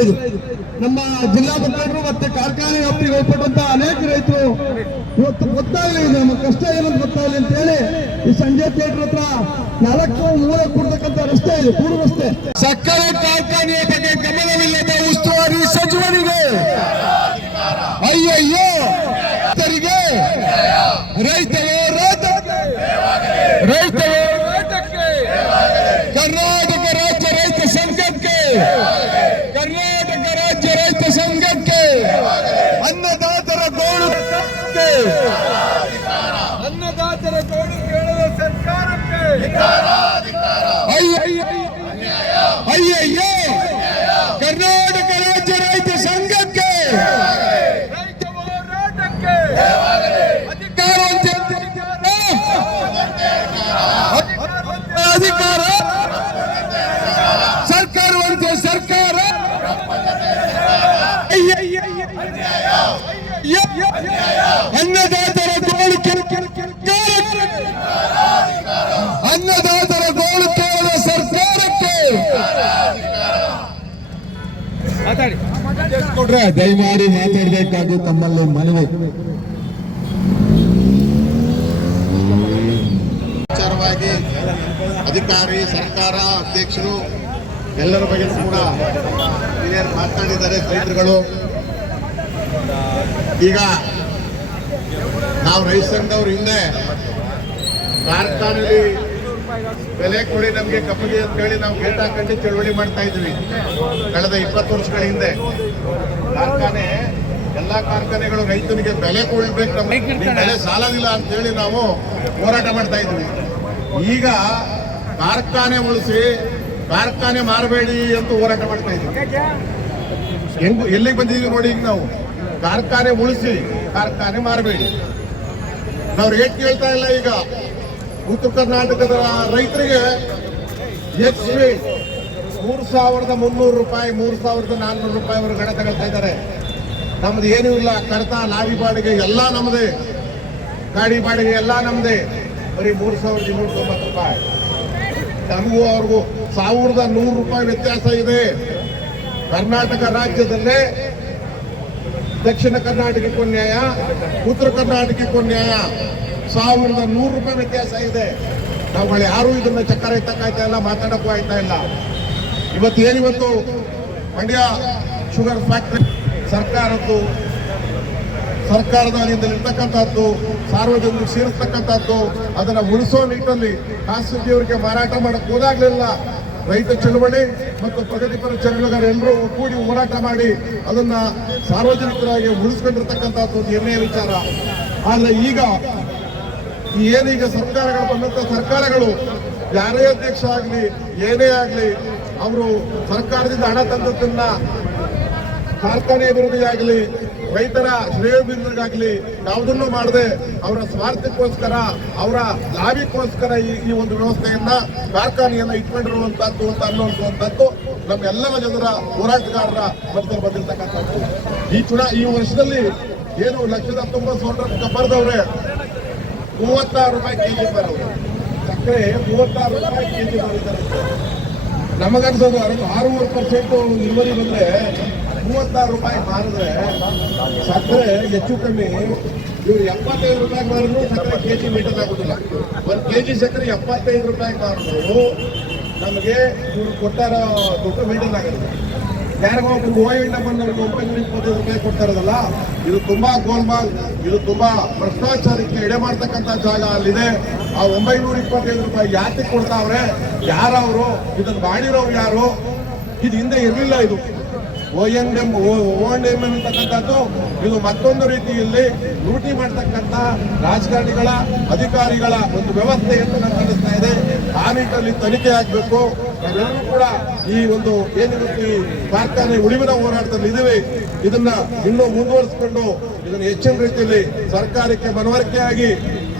ಇದು. ನಮ್ಮ ಜಿಲ್ಲಾ ಮುಖಂಡರು ಮತ್ತೆ ಕಾರ್ಖಾನೆ ವ್ಯಾಪ್ತಿಗೆ ಒಳಪಟ್ಟಂತ ಅನೇಕ ರೈತರು ಇವತ್ತು ಗೊತ್ತಾಗಲಿ ನಮ್ಮ ಕಷ್ಟ ಏನಂತ ಗೊತ್ತಾಗಲಿ ಅಂತ ಹೇಳಿ ಈ ಸಂಜೆ ಥಿಯೇಟರ್ ಹತ್ರ ನಾಲ್ಕು ಮೂಲ ಕೊಡ್ತಕ್ಕಂತ ರಸ್ತೆ ಇದೆ ಕೂಡು ರಸ್ತೆ. ಸಕ್ಕರೆ ಕಾರ್ಖಾನೆಯ ಬಗ್ಗೆ ಗಮನವಿಲ್ಲದ ಉಸ್ತುವಾರಿ ಸಚಿವರಿಗೆ ಅಯ್ಯಯ್ಯೋ, ರೈತರಿಗೆ ರೈತ ಹೋರಾಟ ರೈತ ಹೋರಾಟಕ್ಕೆ ಕರ್ನಾಟಕ ರಾಜ್ಯ ರೈತ ಸಂಘಕ್ಕೆ ಕರ್ನಾಟಕ ರಾಜ್ಯ ರೈತ ಸಂಘಕ್ಕೆ ಅನ್ನದಾತರ ಗೋಳು ಸರ್ಕಾರಕ್ಕೆ, ಅನ್ನದಾತರ ಗೋಳು ಕೇಳುವ ಸರ್ಕಾರಕ್ಕೆ ಅಯ್ಯಯ್ಯೋ ಅಯ್ಯಯ್ಯೋ ಕರ್ನಾಟಕ ರಾಜ್ಯ ರೈತ ಸಂಘಕ್ಕೆ ರೈತ ಹೋರಾಟಕ್ಕೆ ಅಧಿಕಾರ ಸರ್ಕಾರವಂತೆ ಸರ್ಕಾರ ಅನ್ನದಾತರ ಗೋಳು ಅನ್ನದಾತರ ಗೋಳು ಕೇಳುವ ಸರ್ಕಾರಕ್ಕೆ ಕೊಡ್ರೆ ದಯಮಾಡಿ ಮಾತಾಡಬೇಕಾಗಿ ತಮ್ಮಲ್ಲಿ ಮನವಿ. ಅಧಿಕಾರಿ ಸರ್ಕಾರ ಅಧ್ಯಕ್ಷರು ಎಲ್ಲರ ಬಗ್ಗೆ ಕೂಡ ಹಿರಿಯರು ಮಾತನಾಡಿದ್ದಾರೆ ಸ್ನೇಹಿತರುಗಳು. ಈಗ ನಾವು ರೈತ ಸಂಘದವ್ರ ಹಿಂದೆ ಕಾರ್ಖಾನೆಯಲ್ಲಿ ಬೆಲೆ ಕೊಡಿ ನಮಗೆ ಕಪ್ಪಿಗೆ ಅಂತ ಹೇಳಿ ನಾವು ಗೇಟ್ ಹಾಕೊಂಡು ಚಳವಳಿ ಮಾಡ್ತಾ ಇದ್ವಿ. ಕಳೆದ ಇಪ್ಪತ್ತು ವರ್ಷಗಳ ಹಿಂದೆ. ಕಾರ್ಖಾನೆ ಎಲ್ಲಾ ಕಾರ್ಖಾನೆಗಳು ರೈತನಿಗೆ ಬೆಲೆ ಕೊಡ್ಬೇಕು ನಮ್ಗೆ ನಿಮ್ ಬೆಲೆ ಸಾಲದಿಲ್ಲ ಅಂತ ಹೇಳಿ ನಾವು ಹೋರಾಟ ಮಾಡ್ತಾ ಇದ್ವಿ. ಈಗ ಕಾರ್ಖಾನೆ ಉಳಿಸಿ ಕಾರ್ಖಾನೆ ಮಾರಬೇಡಿ ಅಂತ ಹೋರಾಟ ಮಾಡ್ತಾ ಇದ್ದೀವಿ. ಎಲ್ಲಿಗೆ ಬಂದಿದ್ದೀವಿ ನೋಡಿ ಈಗ ನಾವು. ಕಾರ್ಖಾನೆ ಉಳಿಸಿ ಕಾರ್ಖಾನೆ ಮಾರಬೇಡಿ. ನಾವು ರೇಟ್ ಕೇಳ್ತಾ ಇಲ್ಲ ಈಗ. ಉತ್ತರ ಕರ್ನಾಟಕದ ರೈತರಿಗೆ ಎಕ್ಸ್ಪಿ ಮೂರು ಸಾವಿರದ ಮುನ್ನೂರು ರೂಪಾಯಿ, ಮೂರು ಸಾವಿರದ ನಾನ್ನೂರು ರೂಪಾಯಿ ಅವರು ಗಣ ತಗೊಳ್ತಾ ಇದ್ದಾರೆ. ನಮ್ದು ಏನೂ ಇಲ್ಲ. ಕಡತ ಲಾರಿ ಬಾಡಿಗೆ ಎಲ್ಲ ನಮ್ಮದೇ ಗಾಡಿ ಬಾಡಿಗೆ ಎಲ್ಲ ನಮ್ಮದೇ ಬರೀ ಮೂರು ಸಾವಿರದ ಇನ್ನೂರ ತೊಂಬತ್ತು ರೂಪಾಯಿ. ನಮಗೂ ಅವ್ರಿಗೂ ಸಾವಿರದ ನೂರು ರೂಪಾಯಿ ವ್ಯತ್ಯಾಸ ಇದೆ. ಕರ್ನಾಟಕ ರಾಜ್ಯದಲ್ಲೇ ದಕ್ಷಿಣ ಕರ್ನಾಟಕಕ್ಕೂ ನ್ಯಾಯ, ಉತ್ತರ ಕರ್ನಾಟಕಕ್ಕೂ ನ್ಯಾಯ. ಸಾವಿರದ ನೂರು ರೂಪಾಯಿ ವ್ಯತ್ಯಾಸ ಇದೆ. ನಾವುಗಳು ಯಾರು ಇದನ್ನ ಚಕ್ಕರ ಎತ್ತಕ್ಕಾಯ್ತಾ ಇಲ್ಲ, ಮಾತಾಡಕ್ಕೂ ಆಯ್ತಾ ಇಲ್ಲ. ಇವತ್ತು ಏನಿವತ್ತು ಮಂಡ್ಯ ಶುಗರ್ ಫ್ಯಾಕ್ಟರಿ ಸರ್ಕಾರದ್ದು ಸರ್ಕಾರದ ಇರ್ತಕ್ಕಂಥದ್ದು, ಸಾರ್ವಜನಿಕರು ಸೇರಿಸ್ತಕ್ಕಂಥದ್ದು, ಅದನ್ನ ಉಳಿಸೋ ನಿಟ್ಟಿನಲ್ಲಿ ಖಾಸಗಿಯವರಿಗೆ ಮಾರಾಟ ಮಾಡಕ್ ಹೋದಾಗ್ಲಿಲ್ಲ ರೈತ ಚಳವಳಿ ಮತ್ತು ಪ್ರಗತಿಪರ ಚಳವಳಿಗಾರ ಎಲ್ಲರೂ ಒಕ್ಕೂಡಿ ಹೋರಾಟ ಮಾಡಿ ಅದನ್ನ ಸಾರ್ವಜನಿಕರಾಗಿ ಉಳಿಸ್ಕೊಂಡಿರ್ತಕ್ಕಂಥದ್ದು ಹೆಮ್ಮೆಯ ವಿಚಾರ. ಆದರೆ ಈಗ ಏನೀಗ ಸರ್ಕಾರಗಳು ಬಂದಂಥ ಸರ್ಕಾರಗಳು ಯಾರೇ ಅಧ್ಯಕ್ಷ ಆಗಲಿ, ಏನೇ ಆಗಲಿ, ಅವರು ಸರ್ಕಾರದಿಂದ ಹಣ ತಂದದ್ದನ್ನ ಕಾರ್ಖಾನೆ ಅಭಿವೃದ್ಧಿಯಾಗಲಿ ರೈತರ ಶ್ರೇಯೋಭಿವೃದ್ಧಿಗಾಗಲಿ ಯಾವುದನ್ನು ಮಾಡದೆ ಅವರ ಸ್ವಾರ್ಥಕ್ಕೋಸ್ಕರ, ಅವರ ಲಾಭಿಗೋಸ್ಕರ ಈ ಈ ಒಂದು ವ್ಯವಸ್ಥೆಯನ್ನ ಕಾರ್ಖಾನೆಯನ್ನ ಇಟ್ಕೊಂಡಿರುವಂತಹದ್ದು ಅಂತ ಅನ್ನುವಂಥದ್ದು ನಮ್ಮೆಲ್ಲರ ಜನರ ಹೋರಾಟಗಾರರ ಮಧ್ಯದಲ್ಲಿ ಬಂದಿರತಕ್ಕಂಥದ್ದು. ಈ ಚುನಾ, ಈ ವರ್ಷದಲ್ಲಿ ಏನು ಲಕ್ಷದ ಹತ್ತೊಂಬತ್ತು ಸಾವಿರ ಬರೆದವ್ರೆ ಮೂವತ್ತಾರು ರೂಪಾಯಿ ಕೆಜಿ ಬರೋದು ಸಕ್ಕರೆ ಮೂವತ್ತಾರು ರೂಪಾಯಿ ಕೆಜಿ ಬರೀತಾರೆ ನಮಗನ್ಸೋದು ಅರವತ್ತು, ಆರೂವರೆ ಪರ್ಸೆಂಟ್ ಇಳುವರಿ ಬಂದ್ರೆ ಮೂವತ್ತಾರು ರೂಪಾಯಿ ಮಾರಿದ್ರೆ ಸಕ್ಕರೆ ಹೆಚ್ಚು ಕಮ್ಮಿ, ಇವ್ರು ಎಪ್ಪತ್ತೈದು ರೂಪಾಯಿ ಮಾರಿದ್ರು ಸಕ್ಕರೆ ಕೆ ಜಿ ಮೀಟರ್ ಆಗುದಿಲ್ಲ. ಒಂದು ಕೆ ಜಿ ಸಕ್ಕರೆ ಎಪ್ಪತ್ತೈದು ರೂಪಾಯಿ ಮಾರಿದ್ರು, ನಮಗೆ ಇವ್ರು ಕೊಟ್ಟಾರ ದುಡ್ಡು ಮೀಟರ್ ಆಗುತ್ತೆ ಯಾರಿಗೋ ಒಬ್ಬರು ಓಯಿಂದ ಬಂದವ್ರಿಗೆ ಒಂಬೈನೂರ ಇಪ್ಪತ್ತೈದು ರೂಪಾಯಿ ಕೊಡ್ತಾ ಇರೋದಲ್ಲ ಇದು ತುಂಬಾ ಗೋಲ್ಮಾಲ್, ಇದು ತುಂಬಾ ಭ್ರಷ್ಟಾಚಾರಕ್ಕೆ ಎಡೆ ಮಾಡ್ತಕ್ಕಂಥ ಜಾಗ ಅಲ್ಲಿದೆ. ಆ ಒಂಬೈನೂರ ಇಪ್ಪತ್ತೈದು ರೂಪಾಯಿ ಯಾತಿ ಕೊಡ್ತಾವ್ರೆ, ಯಾರವರು ಇದನ್ನು ಮಾಡಿರೋರು ಯಾರು? ಇದು ಹಿಂದೆ ಇರಲಿಲ್ಲ ಇದು. N M O N M ಅಂತಕ್ಕಂಥದ್ದು ಇದು ಮತ್ತೊಂದು ರೀತಿಯಲ್ಲಿ ಲೂಟಿ ಮಾಡ್ತಕ್ಕಂಥ ರಾಜಕಾರಣಿಗಳ, ಅಧಿಕಾರಿಗಳ ಒಂದು ವ್ಯವಸ್ಥೆ ಅಂತ ನಾನು ಕಾಣಿಸ್ತಾ ಇದೆ. ಆ ನಿಟ್ಟಿನಲ್ಲಿ ತನಿಖೆ ಆಗಬೇಕು. ನಾವೆಲ್ಲರೂ ಕೂಡ ಈ ಒಂದು ಏನಿರುತ್ತೆ ಈ ಕಾರ್ಖಾನೆ ಉಳಿವಿನ ಹೋರಾಟದಲ್ಲಿ ಇದ್ದೀವಿ. ಇದನ್ನ ಇನ್ನೂ ಮುಂದುವರಿಸಿಕೊಂಡು ಇದನ್ನು ಹೆಚ್ಚಿನ ರೀತಿಯಲ್ಲಿ ಸರ್ಕಾರಕ್ಕೆ ಮನವರಿಕೆಯಾಗಿ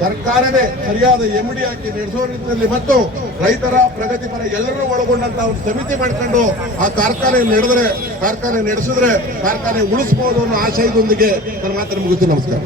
ಸರ್ಕಾರವೇ ಸರಿಯಾದ ಎಮ್ಡಿ ಹಾಕಿ ನಡೆಸುವ ನಿಟ್ಟಿನಲ್ಲಿ ಮತ್ತು ರೈತರ ಪ್ರಗತಿಪರ ಎಲ್ಲರೂ ಒಳಗೊಂಡಂತ ಒಂದು ಸಮಿತಿ ಮಾಡ್ಕೊಂಡು ಆ ಕಾರ್ಖಾನೆ ನಡೆದ್ರೆ, ಕಾರ್ಖಾನೆ ನಡೆಸಿದ್ರೆ ಕಾರ್ಖಾನೆ ಉಳಿಸಬಹುದು ಅನ್ನೋ ಆಶಯದೊಂದಿಗೆ ನನ್ನ ಮಾತನ್ನು ಮುಗಿತು ನಮಸ್ಕಾರ.